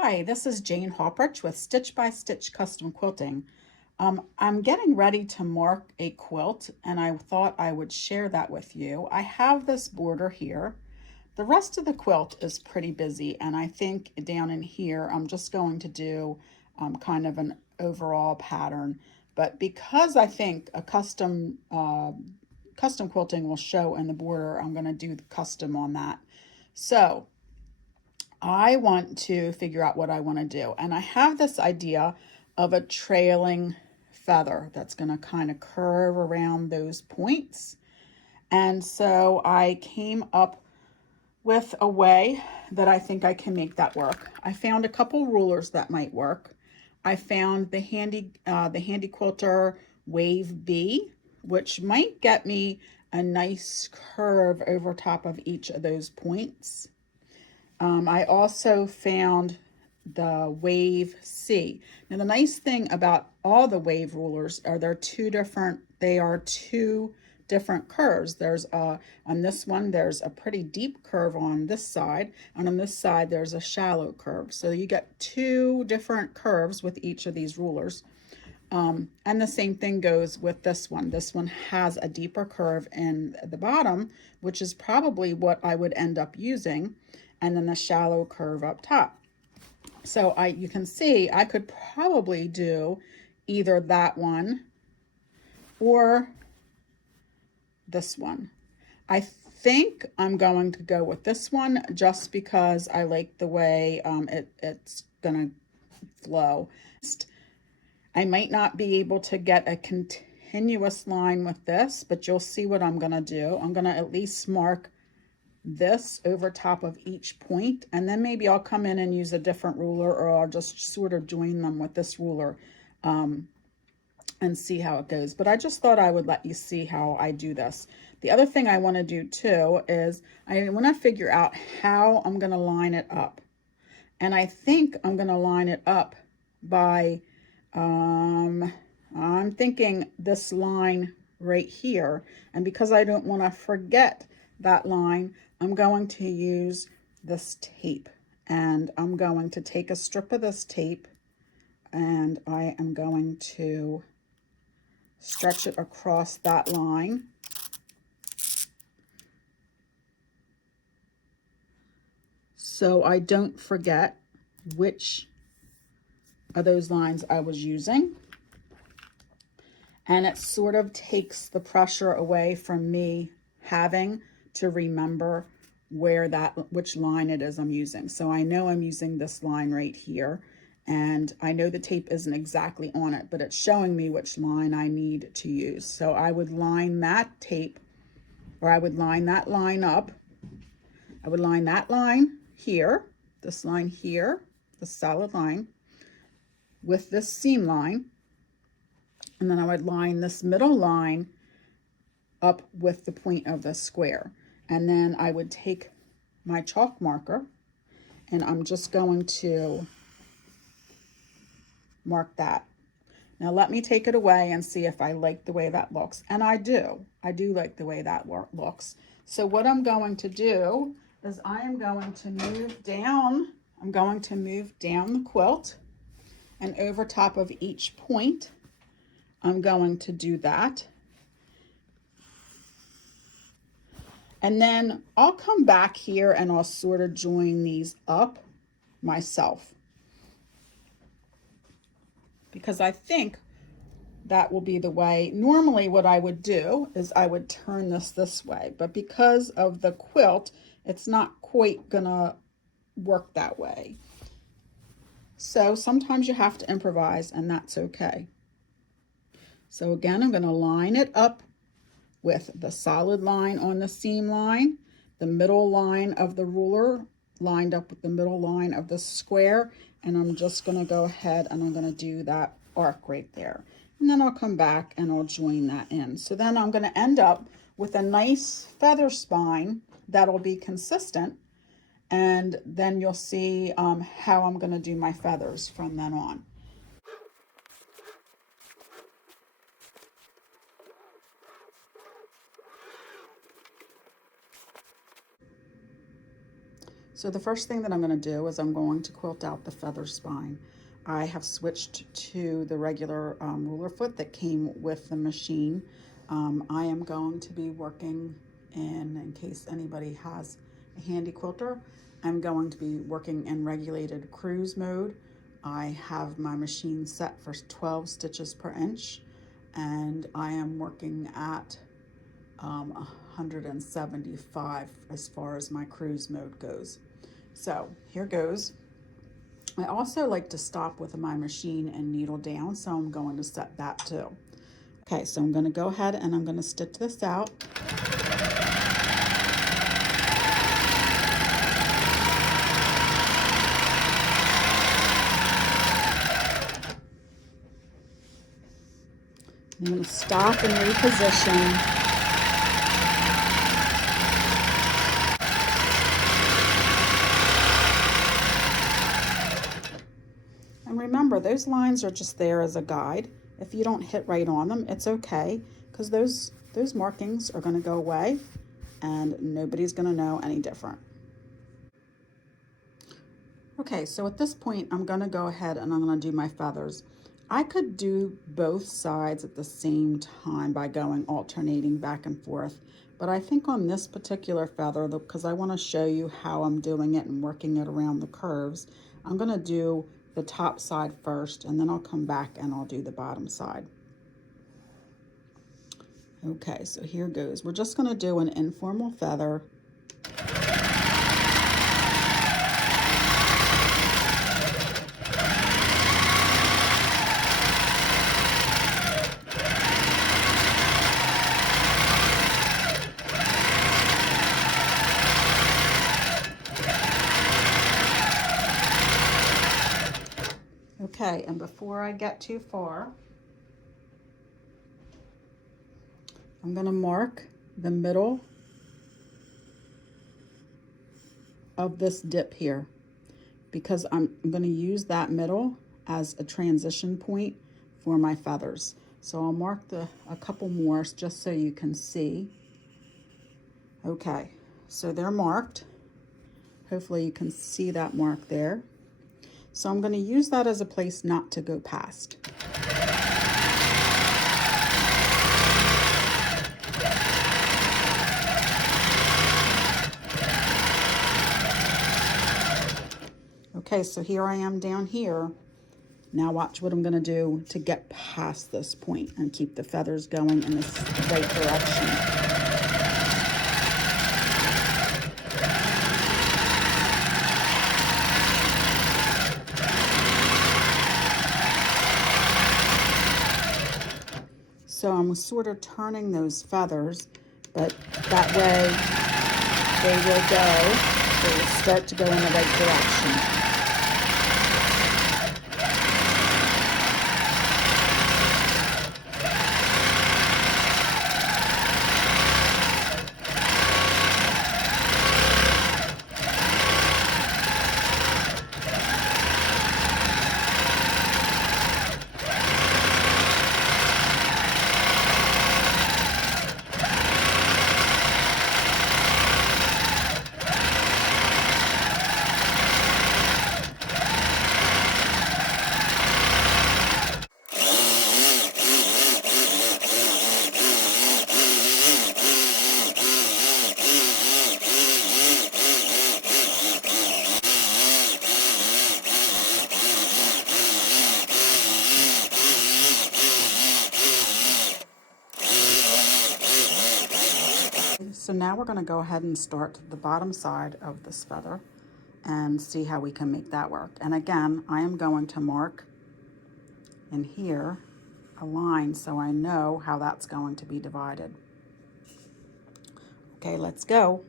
Hi, this is Jane Hopprich with Stitch by Stitch Custom Quilting. I'm getting ready to mark a quilt and I thought I would share that with you. I have this border here. The rest of the quilt is pretty busy, and I think down in here I'm just going to do kind of an overall pattern. But because I think a custom quilting will show in the border, I'm going to do the custom on that. So I want to figure out what I want to do. And I have this idea of a trailing feather that's going to kind of curve around those points. And so I came up with a way that I think I can make that work. I found a couple rulers that might work. I found the Handy Quilter Wave B, which might get me a nice curve over top of each of those points. I also found the Wave C. Now the nice thing about all the wave rulers are they are two different curves. There's on this one, there's a pretty deep curve on this side, and on this side, there's a shallow curve. So you get two different curves with each of these rulers. And the same thing goes with this one. This one has a deeper curve in the bottom, which is probably what I would end up using, and then the shallow curve up top. So you can see I could probably do either that one or this one. I think I'm going to go with this one just because I like the way it's gonna flow. I might not be able to get a continuous line with this, but you'll see what I'm gonna do. I'm gonna at least mark this over top of each point, and then maybe I'll come in and use a different ruler, or I'll just sort of join them with this ruler and see how it goes. But I just thought I would let you see how I do this. The other thing I want to do too is I want to figure out how I'm going to line it up. And I think I'm going to line it up by, I'm thinking this line right here. And because I don't want to forget that line, I'm going to use this tape. And I'm going to take a strip of this tape and I am going to stretch it across that line. So I don't forget which of those lines I was using. And it sort of takes the pressure away from me having to remember which line it is I'm using. So I know I'm using this line right here, and I know the tape isn't exactly on it, but it's showing me which line I need to use. So I would line that tape, or I would line that line up. I would line that line here, this line here, the solid line, with this seam line. And then I would line this middle line up with the point of the square. And then I would take my chalk marker and I'm just going to mark that. Now let me take it away and see if I like the way that looks. And I do like the way that looks. So what I'm going to do is I am going to move down. I'm going to move down the quilt, and over top of each point, I'm going to do that. And then I'll come back here and I'll sort of join these up myself, because I think that will be the way. Normally what I would do is I would turn this way, but because of the quilt, it's not quite gonna work that way. So sometimes you have to improvise, and that's okay. So again, I'm gonna line it up with the solid line on the seam line, the middle line of the ruler lined up with the middle line of the square, and I'm just going to go ahead and I'm going to do that arc right there. And then I'll come back and I'll join that in. So then I'm going to end up with a nice feather spine that'll be consistent, and then you'll see how I'm going to do my feathers from then on. So the first thing that I'm going to do is I'm going to quilt out the feather spine. I have switched to the regular ruler foot that came with the machine. I am going to be working in case anybody has a handy quilter, I'm going to be working in regulated cruise mode. I have my machine set for 12 stitches per inch, and I am working at 175 as far as my cruise mode goes. So here goes. I also like to stop with my machine and needle down, so I'm going to set that too. Okay, so I'm going to go ahead and I'm going to stitch this out. I'm going to stop and reposition. And remember, those lines are just there as a guide. If you don't hit right on them, it's okay, because those markings are going to go away and nobody's going to know any different. Okay, so at this point, I'm going to go ahead and I'm going to do my feathers. I could do both sides at the same time by going alternating back and forth, but I think on this particular feather, because I want to show you how I'm doing it and working it around the curves, I'm going to do the top side first, and then I'll come back and I'll do the bottom side. Okay, so here goes. We're just going to do an informal feather. Okay, and before I get too far, I'm going to mark the middle of this dip here, because I'm going to use that middle as a transition point for my feathers. So I'll mark a couple more just so you can see. Okay, so they're marked. Hopefully you can see that mark there. So I'm going to use that as a place not to go past. Okay, so here I am down here. Now watch what I'm going to do to get past this point and keep the feathers going in this right direction. So I'm sort of turning those feathers, but that way they will start to go in the right direction. So now we're going to go ahead and start the bottom side of this feather and see how we can make that work. And again, I am going to mark in here a line so I know how that's going to be divided. Okay, let's go.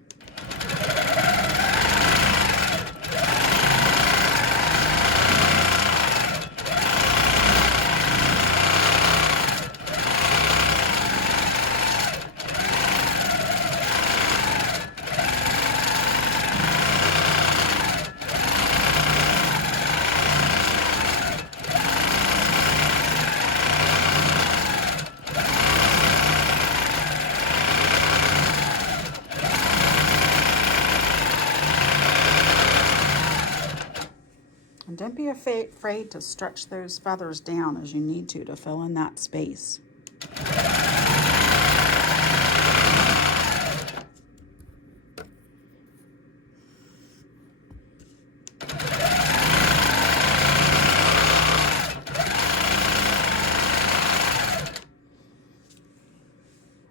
don't be afraid to stretch those feathers down as you need to fill in that space.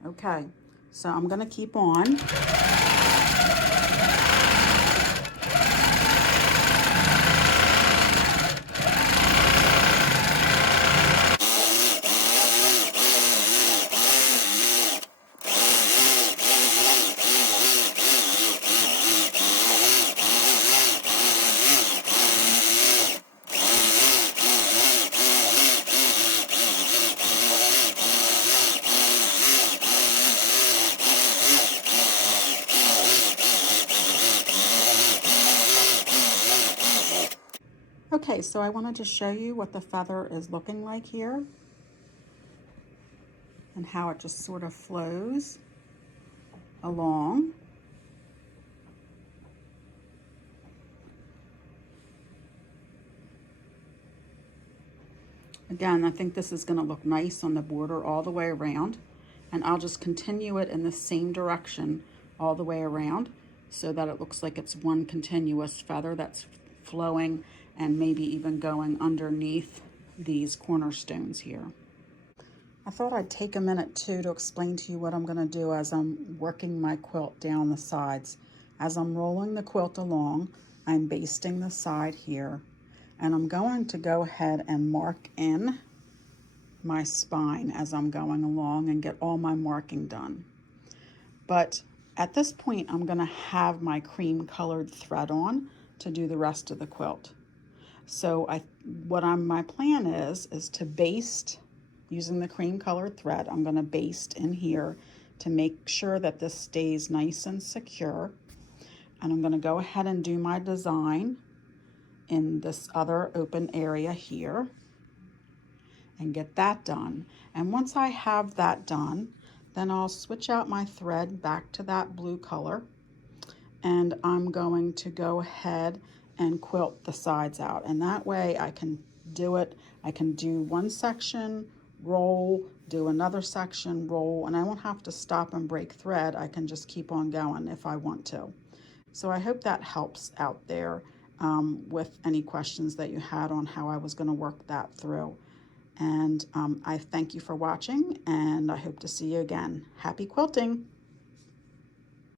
Okay, so I'm going to keep on. Okay, so I wanted to show you what the feather is looking like here and how it just sort of flows along. Again, I think this is going to look nice on the border all the way around, and I'll just continue it in the same direction all the way around so that it looks like it's one continuous feather that's flowing and maybe even going underneath these cornerstones here. I thought I'd take a minute too to explain to you what I'm going to do as I'm working my quilt down the sides. As I'm rolling the quilt along, I'm basting the side here, and I'm going to go ahead and mark in my spine as I'm going along and get all my marking done. But at this point, I'm going to have my cream colored thread on to do the rest of the quilt. So my plan is to baste using the cream colored thread. I'm going to baste in here to make sure that this stays nice and secure. And I'm going to go ahead and do my design in this other open area here and get that done. And once I have that done, then I'll switch out my thread back to that blue color, and I'm going to go ahead and quilt the sides out. And that way I can do it. I can do one section, roll, do another section, roll, and I won't have to stop and break thread. I can just keep on going if I want to. So I hope that helps out there with any questions that you had on how I was going to work that through. And I thank you for watching, and I hope to see you again. Happy quilting!